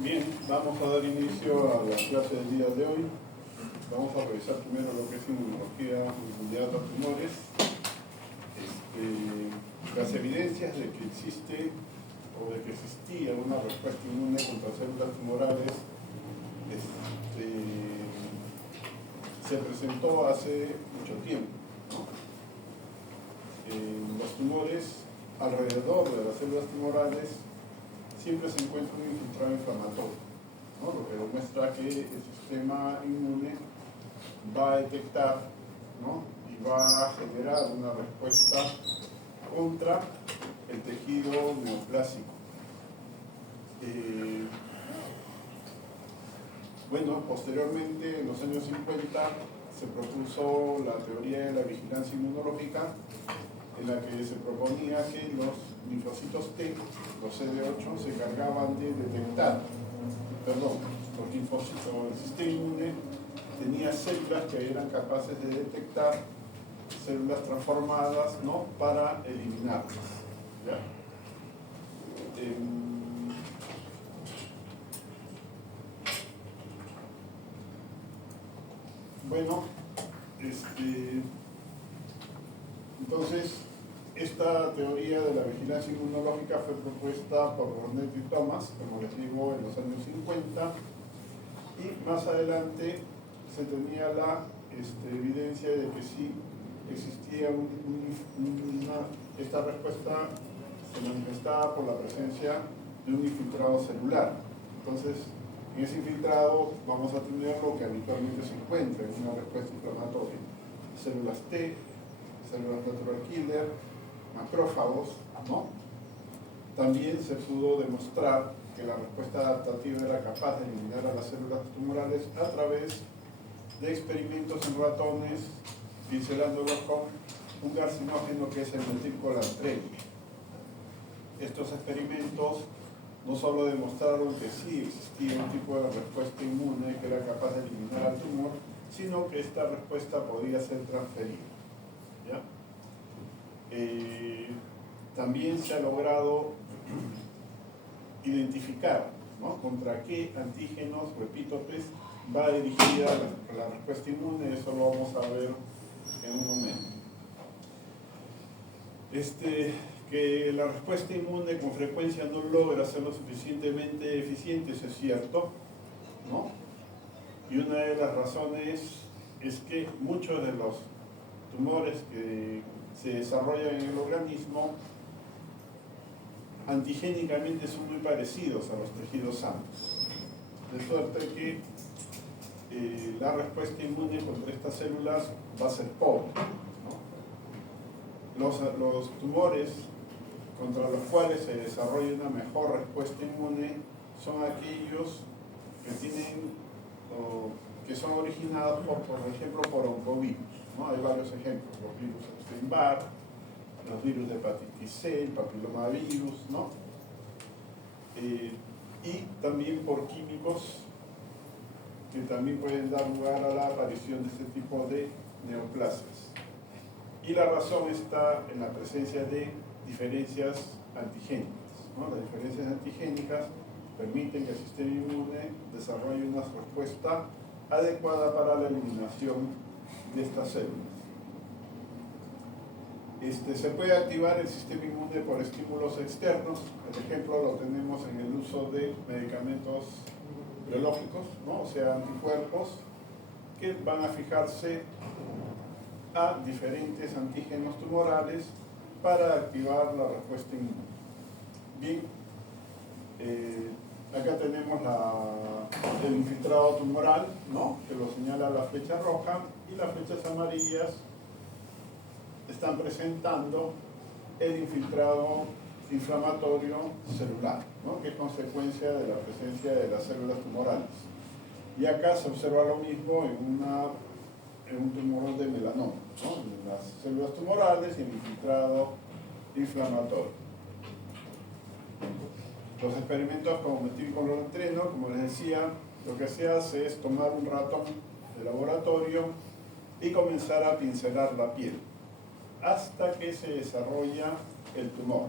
Bien, vamos a dar inicio a la clase del día de hoy. Vamos a revisar primero lo que es inmunología inmunidad a tumores. Las evidencias de que existe o de que existía una respuesta inmune contra células tumorales se presentó hace mucho tiempo, ¿no? Los tumores alrededor de las células tumorales siempre se encuentra un infiltrado inflamatorio, ¿no? Lo que demuestra que el sistema inmune va a detectar, ¿no? Y va a generar una respuesta contra el tejido neoplásico. Bueno, posteriormente, en los años 50, se propuso la teoría de la vigilancia inmunológica, en la que se proponía que los linfocitos T, los CD8, se encargaban de detectar, los linfocitos, el sistema inmune tenía células que eran capaces de detectar células transformadas, ¿no?, para eliminarlas, ¿ya? Bueno, entonces, esta teoría de la vigilancia inmunológica fue propuesta por Burnett y Thomas, como les digo, en los años 50, y más adelante se tenía la evidencia de que sí existía esta respuesta se manifestaba por la presencia de un infiltrado celular. Entonces, en ese infiltrado vamos a tener lo que habitualmente se encuentra en una respuesta inflamatoria: células T, células natural killer, macrófagos, ¿no? También se pudo demostrar que la respuesta adaptativa era capaz de eliminar a las células tumorales a través de experimentos en ratones, pincelándolos con un carcinógeno que es el metilcolantreno. Estos experimentos no solo demostraron que sí existía un tipo de respuesta inmune que era capaz de eliminar al tumor, sino que esta respuesta podía ser transferida, ¿ya? También se ha logrado identificar, ¿no?, contra qué antígenos o epítopes va dirigida la respuesta inmune. Eso lo vamos a ver en un momento. Que la respuesta inmune con frecuencia no logra ser lo suficientemente eficiente, eso es cierto, ¿no? Y una de las razones es que muchos de los tumores que se desarrollan en el organismo antigénicamente son muy parecidos a los tejidos sanos, de suerte que la respuesta inmune contra estas células va a ser pobre, ¿no? Los tumores contra los cuales se desarrolla una mejor respuesta inmune son aquellos que tienen que son originados por ejemplo, por oncovirus, ¿no? Hay varios ejemplos: los virus Epstein-Barr, los virus de hepatitis C, el papilomavirus, ¿no? Y también por químicos que también pueden dar lugar a la aparición de este tipo de neoplasias. Y la razón está en la presencia de diferencias antigénicas, ¿no? Las diferencias antigénicas permiten que el sistema inmune desarrolle una respuesta adecuada para la eliminación de estas células. Se puede activar el sistema inmune por estímulos externos. El ejemplo lo tenemos en el uso de medicamentos biológicos, ¿no? O sea, anticuerpos que van a fijarse a diferentes antígenos tumorales para activar la respuesta inmune. Bien, acá tenemos el infiltrado tumoral, ¿no?, que lo señala la flecha roja, y las flechas amarillas están presentando el infiltrado inflamatorio celular, ¿no?, que es consecuencia de la presencia de las células tumorales. Y acá se observa lo mismo en un tumor de melanoma, ¿no?, las células tumorales y el infiltrado inflamatorio. Los experimentos con metilcolantreno, como les decía, lo que se hace es tomar un ratón de laboratorio y comenzar a pincelar la piel hasta que se desarrolla el tumor,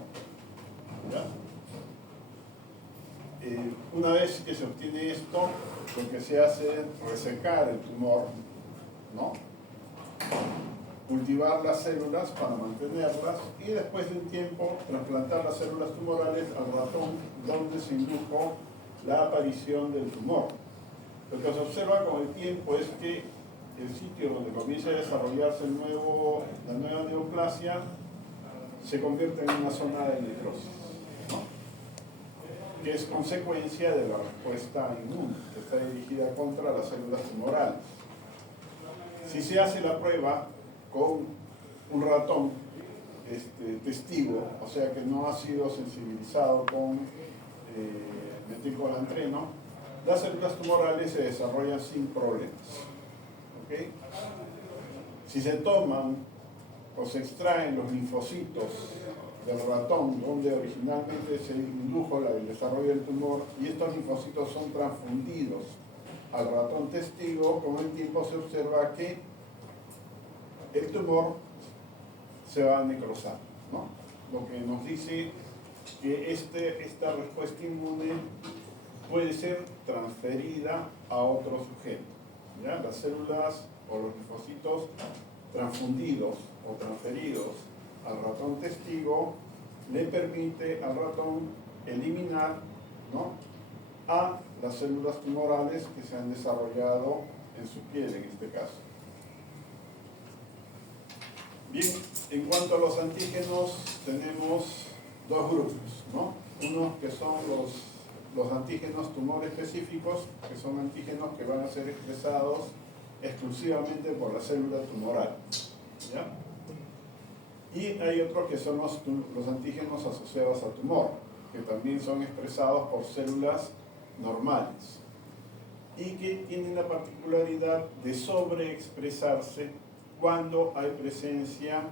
¿ya? Una vez que se obtiene esto, lo que se hace es resecar el tumor, ¿no? Cultivar las células para mantenerlas y después de un tiempo trasplantar las células tumorales al ratón donde se indujo la aparición del tumor. Lo que se observa con el tiempo es que el sitio donde comienza a desarrollarse la nueva neoplasia se convierte en una zona de necrosis, ¿no? Que es consecuencia de la respuesta inmune que está dirigida contra las células tumorales. Si se hace la prueba con un ratón testigo, o sea que no ha sido sensibilizado con meticolantreno, las células tumorales se desarrollan sin problemas. ¿Okay? Si se toman o se extraen los linfocitos del ratón donde originalmente se indujo el desarrollo del tumor y estos linfocitos son transfundidos al ratón testigo, con el tiempo se observa que el tumor se va a necrosar, ¿no? Lo que nos dice que esta respuesta inmune puede ser transferida a otro sujeto, ¿ya? Las células o los linfocitos transfundidos o transferidos al ratón testigo le permite al ratón eliminar, ¿no?, a las células tumorales que se han desarrollado en su piel en este caso. Bien, en cuanto a los antígenos, tenemos dos grupos, ¿no? Unos que son los antígenos tumor específicos, que son antígenos que van a ser expresados exclusivamente por la célula tumoral, ¿ya? Y hay otros que son los antígenos asociados a tumor, que también son expresados por células normales y que tienen la particularidad de sobreexpresarse cuando hay presencia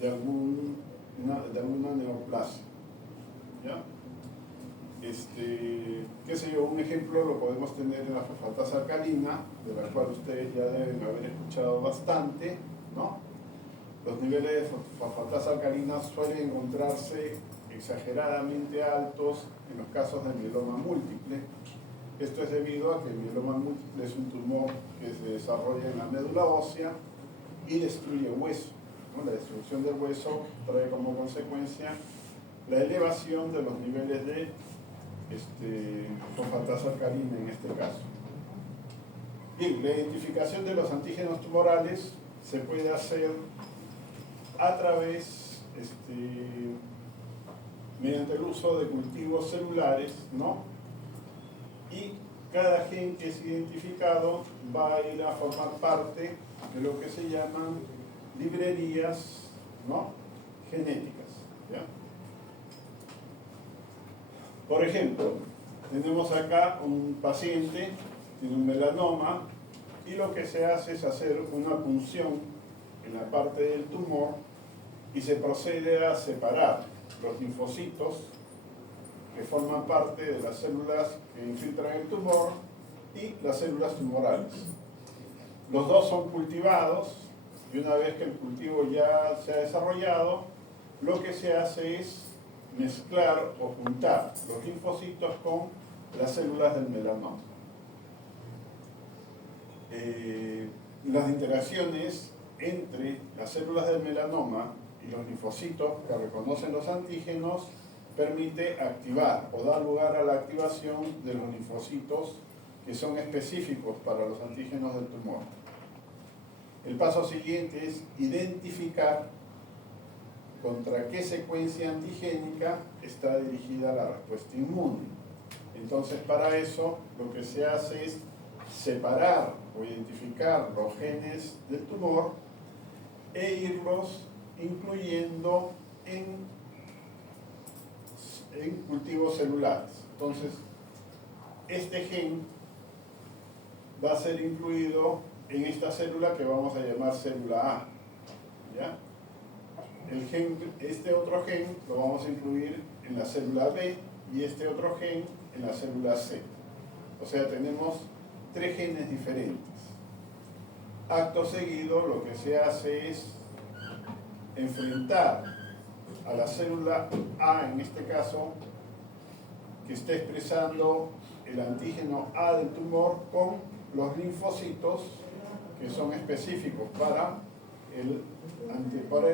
de alguna neoplasia, ¿ya? Qué sé yo, un ejemplo lo podemos tener en la fosfatasa alcalina, de la cual ustedes ya deben haber escuchado bastante, ¿no? Los niveles de fosfatasa alcalina suelen encontrarse exageradamente altos en los casos de mieloma múltiple. Esto es debido a que el mieloma múltiple es un tumor que se desarrolla en la médula ósea y destruye hueso, ¿no? La destrucción del hueso trae como consecuencia la elevación de los niveles de fosfatasa alcalina en este caso. Bien, la identificación de los antígenos tumorales se puede hacer a través, mediante el uso de cultivos celulares, ¿no? Y cada gen que es identificado va a ir a formar parte de lo que se llaman librerías, ¿no?, genéticas, ¿ya? Por ejemplo, tenemos acá un paciente, tiene un melanoma, y lo que se hace es hacer una punción en la parte del tumor y se procede a separar los linfocitos que forman parte de las células que infiltran el tumor y las células tumorales. Los dos son cultivados y una vez que el cultivo ya se ha desarrollado, lo que se hace es mezclar o juntar los linfocitos con las células del melanoma. Las interacciones entre las células del melanoma y los linfocitos que reconocen los antígenos permite activar o dar lugar a la activación de los linfocitos que son específicos para los antígenos del tumor. El paso siguiente es identificar contra qué secuencia antigénica está dirigida la respuesta inmune. Entonces, para eso lo que se hace es separar o identificar los genes del tumor e irlos incluyendo en cultivos celulares. Entonces, este gen va a ser incluido en esta célula que vamos a llamar célula A, ¿ya? Este otro gen lo vamos a incluir en la célula B y este otro gen en la célula C. O sea, tenemos 3 genes diferentes. Acto seguido, lo que se hace es enfrentar a la célula A, en este caso, que esté expresando el antígeno A del tumor con los linfocitos que son específicos para el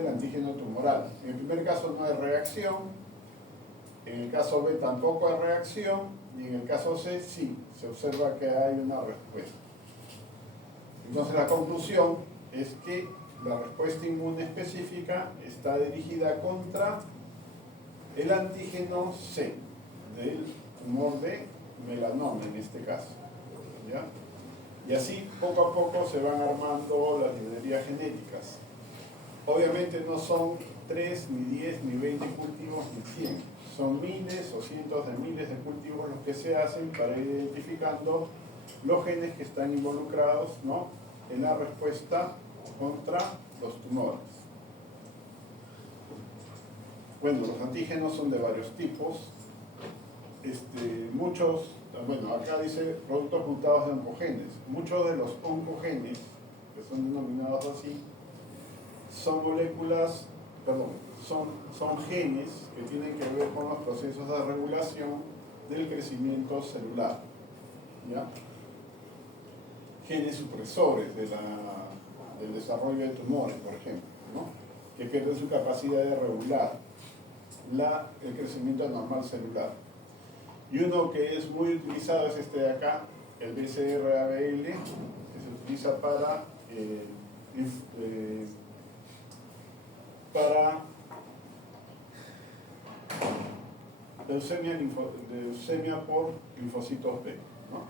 antígeno tumoral. En el primer caso no hay reacción, en el caso B tampoco hay reacción, y en el caso C sí, se observa que hay una respuesta. Entonces la conclusión es que la respuesta inmune específica está dirigida contra el antígeno C del tumor de melanoma en este caso, ¿ya? Y así poco a poco se van armando las librerías genéticas. Obviamente no son 3, ni 10, ni 20 cultivos, ni 100. Son miles o cientos de miles de cultivos los que se hacen para ir identificando los genes que están involucrados, ¿no?, en la respuesta contra los tumores. Bueno, los antígenos son de varios tipos. Muchos, bueno, acá dice productos mutados de oncogenes. Muchos de los oncogenes, que son denominados así, son moléculas, son genes que tienen que ver con los procesos de regulación del crecimiento celular, ¿ya? Genes supresores del desarrollo de tumores, por ejemplo, ¿no?, que pierden su capacidad de regular el crecimiento normal celular. Y uno que es muy utilizado es este de acá, el BCR-ABL, que se utiliza para leucemia por linfocitos B, ¿no?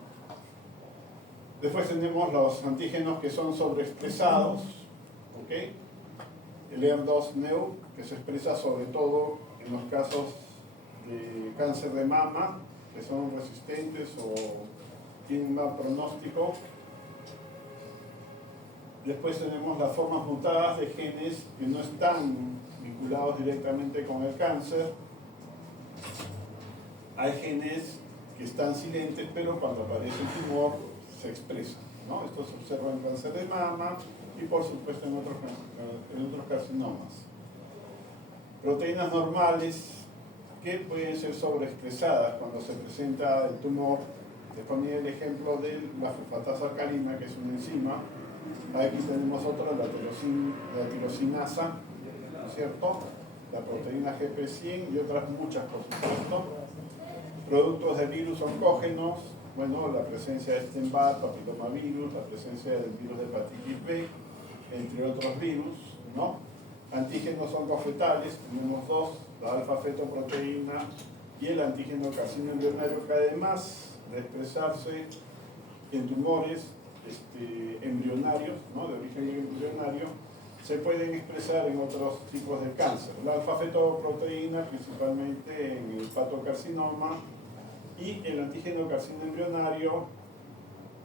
Después tenemos los antígenos que son sobreexpresados, ¿ok? El ER2-Neu, que se expresa sobre todo en los casos de cáncer de mama, que son resistentes o tienen mal pronóstico. Después tenemos las formas mutadas de genes que no están vinculados directamente con el cáncer. Hay genes que están silentes, pero cuando aparece el tumor se expresan, ¿no? Esto se observa en cáncer de mama y por supuesto en otros carcinomas. Proteínas normales que pueden ser sobreexpresadas cuando se presenta el tumor. Les ponía el ejemplo de la fosfatasa alcalina, que es una enzima. Aquí tenemos otra, la tirosinasa, ¿no es cierto?, la proteína GP100 y otras muchas, por supuesto. Productos de virus oncógenos, bueno, la presencia de Epstein-Barr, papilomavirus, la presencia del virus de hepatitis B, entre otros virus, ¿no? Antígenos oncofetales, tenemos dos, la alfa-fetoproteína y el antígeno carcino embrionario, que además de expresarse en tumores embrionarios, ¿no?, de origen embrionario, se pueden expresar en otros tipos de cáncer. La alfa-fetoproteína principalmente en el hepatocarcinoma y el antígeno carcino embrionario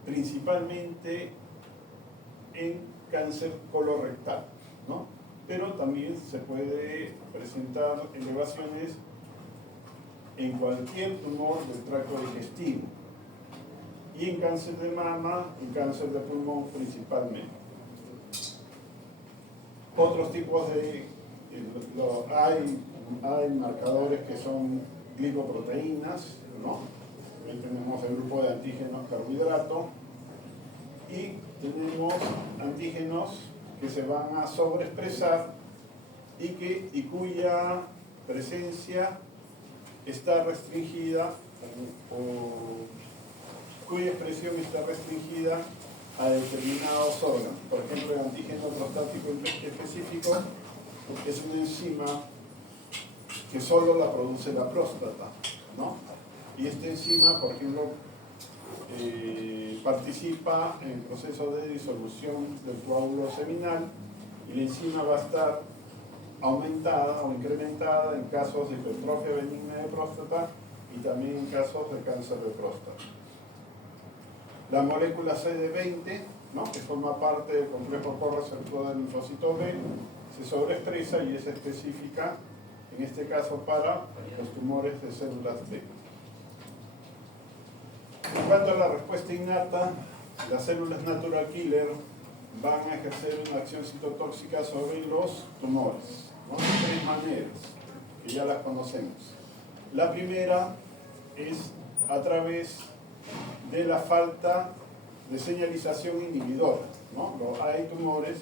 principalmente en cáncer colorectal, ¿no? Pero también se puede presentar elevaciones en cualquier tumor del tracto digestivo y en cáncer de mama, en cáncer de pulmón principalmente. Otros tipos hay marcadores que son glicoproteínas, ¿no? También tenemos el grupo de antígenos carbohidrato y tenemos antígenos que se van a sobreexpresar y cuya presencia está restringida o cuya expresión está restringida a determinados órganos. Por ejemplo, el antígeno prostático específico es una enzima que solo la produce la próstata, ¿no? Y esta enzima, por ejemplo, participa en el proceso de disolución del coágulo seminal, y la enzima va a estar aumentada o incrementada en casos de hipertrofia benigna de próstata y también en casos de cáncer de próstata. La molécula CD20, ¿no?, que forma parte del complejo correceptor del linfocito B, se sobreexpresa y es específica, en este caso, para los tumores de células B. En cuanto a la respuesta innata, las células natural killer van a ejercer una acción citotóxica sobre los tumores, ¿no?, de tres maneras, que ya las conocemos. La primera es a través de la falta de señalización inhibidora, ¿no? Hay tumores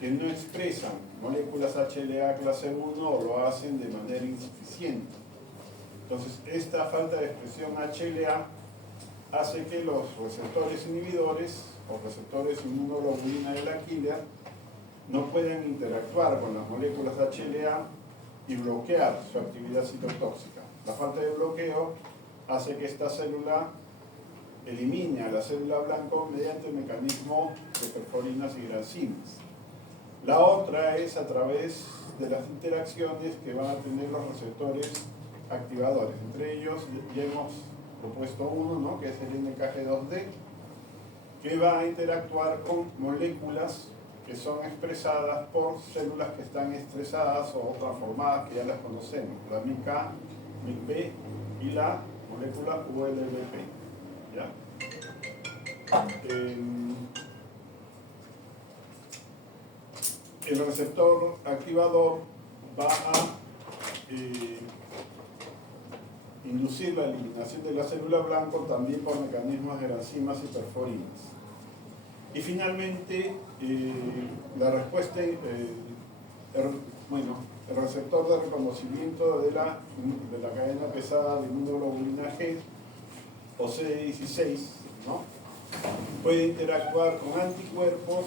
que no expresan moléculas HLA clase 1 o lo hacen de manera insuficiente. Entonces, esta falta de expresión HLA hace que los receptores inhibidores o receptores inmunoglobulina de la killer no puedan interactuar con las moléculas HLA y bloquear su actividad citotóxica. La falta de bloqueo hace que esta célula elimine a la célula blanco mediante el mecanismo de perforinas y granzimas. La otra es a través de las interacciones que van a tener los receptores activadores. Entre ellos ya hemos propuesto uno, ¿no?, que es el NKG2D, que va a interactuar con moléculas que son expresadas por células que están estresadas o transformadas, que ya las conocemos, la MIK, MIKB y la molécula ULBP. ¿Ya? El receptor activador va a inducir la eliminación de la célula blanco también por mecanismos de enzimas y perforinas. Y finalmente, la respuesta, el receptor de reconocimiento de la cadena pesada de inmunoglobulina G, o CD16, ¿no?, puede interactuar con anticuerpos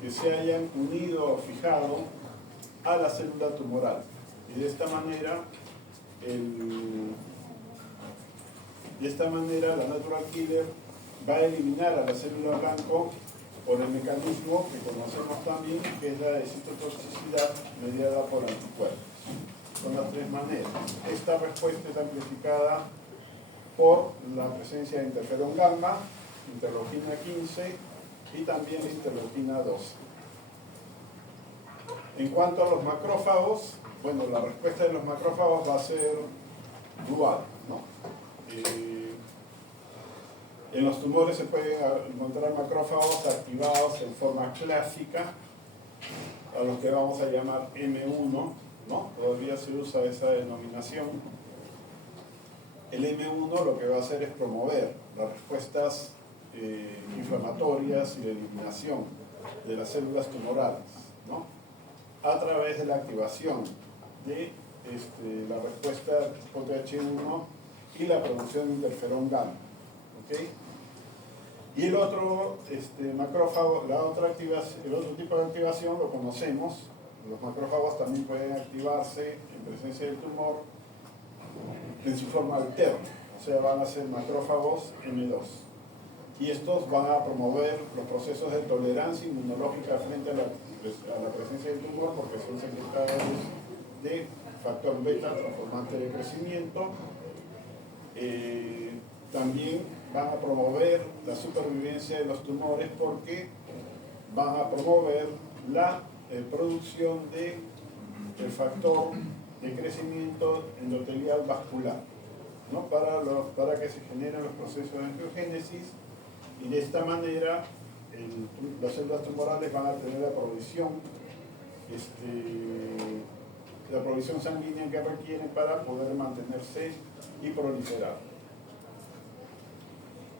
que se hayan unido o fijado a la célula tumoral. Y de esta manera, la natural killer va a eliminar a la célula blanco por el mecanismo que conocemos también, que es la de citotoxicidad mediada por anticuerpos. Son las tres maneras. Esta respuesta es amplificada por la presencia de interferón gamma, interleuquina 15 y también interleuquina 12. En cuanto a los macrófagos, bueno, la respuesta de los macrófagos va a ser dual, ¿no? En los tumores se pueden encontrar macrófagos activados en forma clásica, a los que vamos a llamar M1, ¿no? Todavía se usa esa denominación. El M1 lo que va a hacer es promover las respuestas inflamatorias y de eliminación de las células tumorales, ¿no?, a través de la activación de la respuesta POTH1 y la producción de interferón gamma. ¿Okay? Y el otro macrófago, el otro tipo de activación lo conocemos. Los macrófagos también pueden activarse en presencia del tumor en su forma alterna, o sea, van a ser macrófagos M2. Y estos van a promover los procesos de tolerancia inmunológica frente a la presencia del tumor, porque son secretarios de factor beta, transformante de crecimiento. También van a promover la supervivencia de los tumores porque van a promover la producción del factor de crecimiento endotelial vascular, ¿no?, para que se generen los procesos de angiogénesis, y de esta manera las células tumorales van a tener la provisión sanguínea que requieren para poder mantenerse y proliferar.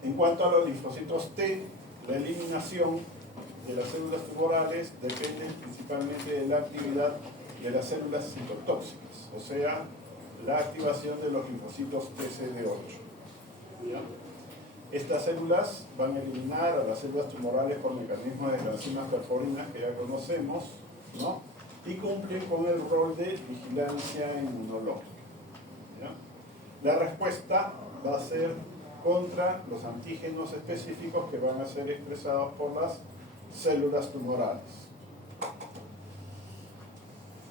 En cuanto a los linfocitos T, la eliminación de las células tumorales depende principalmente de la actividad de las células citotóxicas, o sea, la activación de los linfocitos TCD8. ¿Ya? Estas células van a eliminar a las células tumorales por mecanismos de enzimas perforinas que ya conocemos, ¿no?, y cumplen con el rol de vigilancia inmunológica. ¿Ya? La respuesta va a ser contra los antígenos específicos que van a ser expresados por las células tumorales.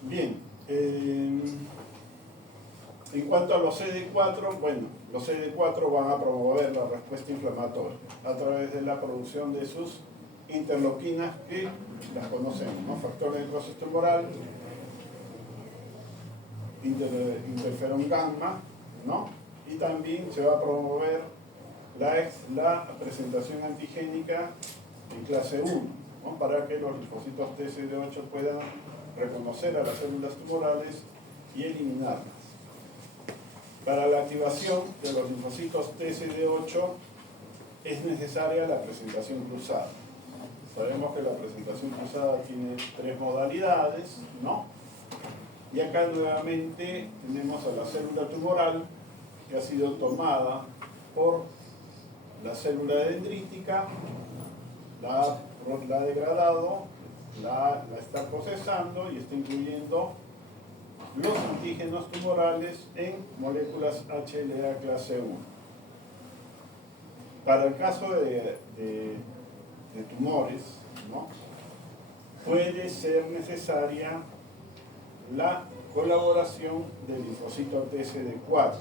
Bien, en cuanto a los CD4, bueno, los CD4 van a promover la respuesta inflamatoria a través de la producción de sus interleuquinas que las conocemos, ¿no?, factores de necrosis tumoral, interferón gamma, ¿no?, y también se va a promover la presentación antigénica en clase 1, ¿no?, para que los linfocitos TCD8 puedan reconocer a las células tumorales y eliminarlas. Para la activación de los linfocitos TCD8 es necesaria la presentación cruzada. Sabemos que la presentación cruzada tiene 3 modalidades, ¿no? Y acá nuevamente tenemos a la célula tumoral que ha sido tomada por la célula dendrítica, la ha degradado, la está procesando y está incluyendo los antígenos tumorales en moléculas HLA clase 1. Para el caso de tumores, ¿no?, puede ser necesaria la colaboración del linfocito TCD4.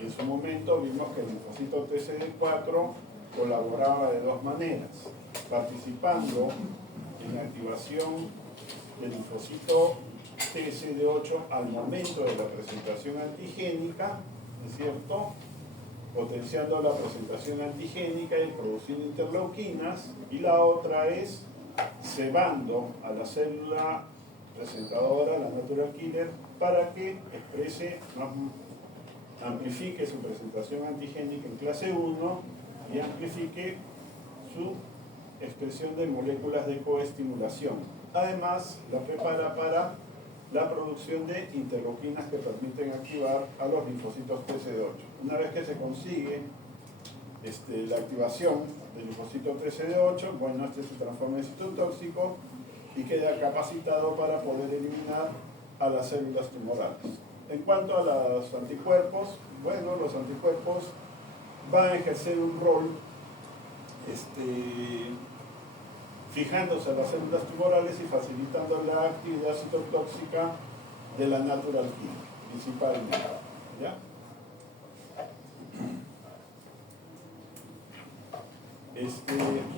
Y en su momento vimos que el linfocito TCD4 colaboraba de 2 maneras, participando en la activación del linfocito TCD8 al momento de la presentación antigénica, ¿no es cierto?, potenciando la presentación antigénica y produciendo interleuquinas, y la otra es cebando a la célula presentadora, la natural killer, para que exprese, amplifique su presentación antigénica en clase 1 y amplifique su expresión de moléculas de coestimulación. Además, la prepara para la producción de interleuquinas que permiten activar a los linfocitos TCD8. Una vez que se consigue la activación del linfocito TCD8, bueno, este se transforma en citotóxico y queda capacitado para poder eliminar a las células tumorales. En cuanto a los anticuerpos, bueno, los anticuerpos van a ejercer un rol fijándose a las células tumorales y facilitando la actividad citotóxica de la natural killer, principalmente, ¿ya?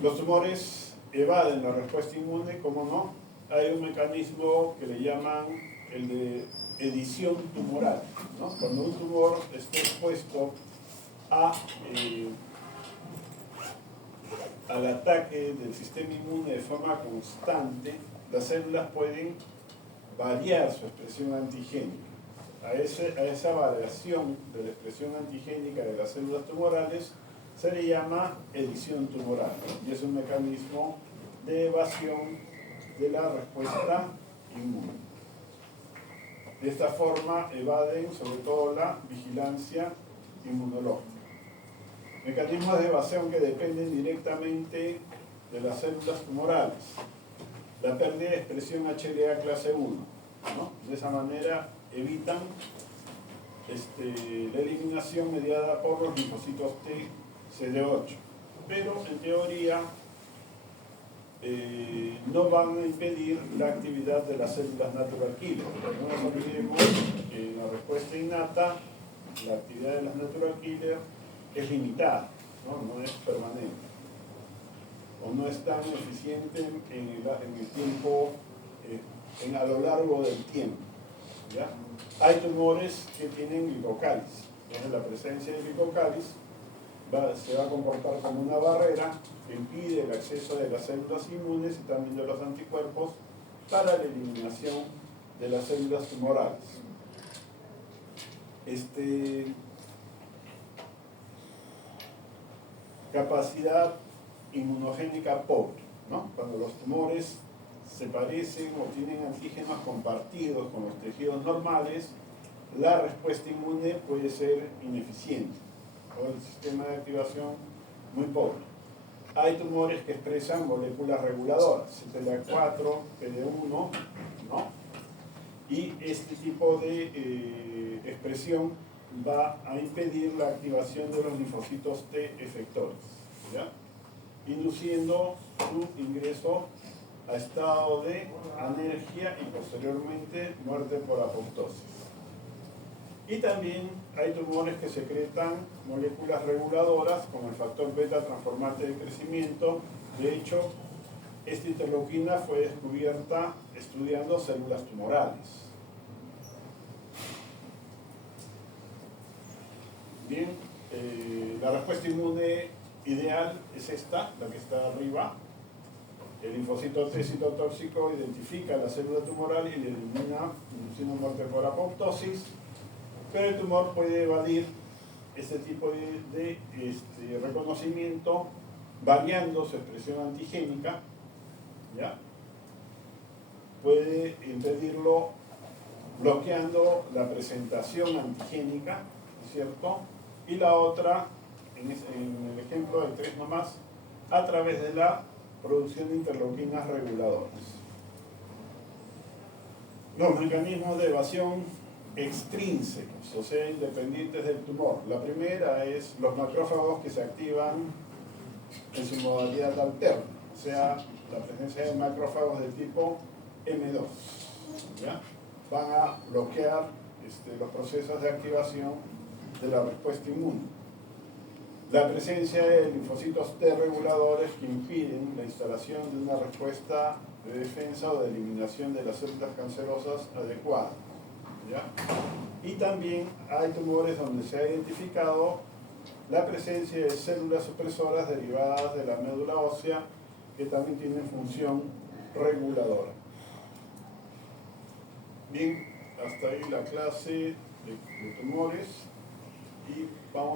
Los tumores evaden la respuesta inmune, ¿cómo no? Hay un mecanismo que le llaman el de edición tumoral, ¿no? Cuando un tumor está expuesto al ataque del sistema inmune de forma constante, las células pueden variar su expresión antigénica. A esa variación de la expresión antigénica de las células tumorales se le llama edición tumoral, y es un mecanismo de evasión de la respuesta inmune. De esta forma evaden sobre todo la vigilancia inmunológica. Mecanismos de evasión que dependen directamente de las células tumorales. La pérdida de expresión HLA clase 1, ¿no? De esa manera evitan la eliminación mediada por los linfocitos TCD8. Pero en teoría no van a impedir la actividad de las células natural killer. No nos olvidemos que en la respuesta innata la actividad de las natural killer es limitada, no es permanente, o no es tan eficiente en el tiempo, a lo largo del tiempo, ¿ya? Hay tumores que tienen glicocálisis, donde la presencia de glicocálisis se va a comportar como una barrera que impide el acceso de las células inmunes y también de los anticuerpos para la eliminación de las células tumorales. Capacidad inmunogénica pobre, ¿no? Cuando los tumores se parecen o tienen antígenos compartidos con los tejidos normales, la respuesta inmune puede ser ineficiente o el sistema de activación muy pobre. Hay tumores que expresan moléculas reguladoras, CTLA4, PD1, ¿no? Y este tipo de expresión va a impedir la activación de los linfocitos T efectores, ¿ya?, induciendo su ingreso a estado de anergia y posteriormente muerte por apoptosis. Y también hay tumores que secretan moléculas reguladoras como el factor beta transformante de crecimiento. De hecho, esta interleuquina fue descubierta estudiando células tumorales. Bien, la respuesta inmune ideal es esta, la que está arriba. El linfocito T citotóxico identifica la célula tumoral y la elimina induciendo muerte por apoptosis. pero el tumor puede evadir este tipo de reconocimiento variando su expresión antigénica, ¿ya? Puede impedirlo bloqueando la presentación antigénica, ¿cierto? Y la otra, en el ejemplo de 3 nomás, a través de la producción de interleuquinas reguladoras. Los mecanismos de evasión extrínsecos, o sea, independientes del tumor. La primera es los macrófagos que se activan en su modalidad alterna, o sea, la presencia de macrófagos de tipo M2, ¿ya? Van a bloquear los procesos de activación de la respuesta inmune. La presencia de linfocitos T reguladores que impiden la instalación de una respuesta de defensa o de eliminación de las células cancerosas adecuadas, ¿ya? Y también hay tumores donde se ha identificado la presencia de células supresoras derivadas de la médula ósea que también tienen función reguladora. Bien, hasta ahí la clase de tumores y vamos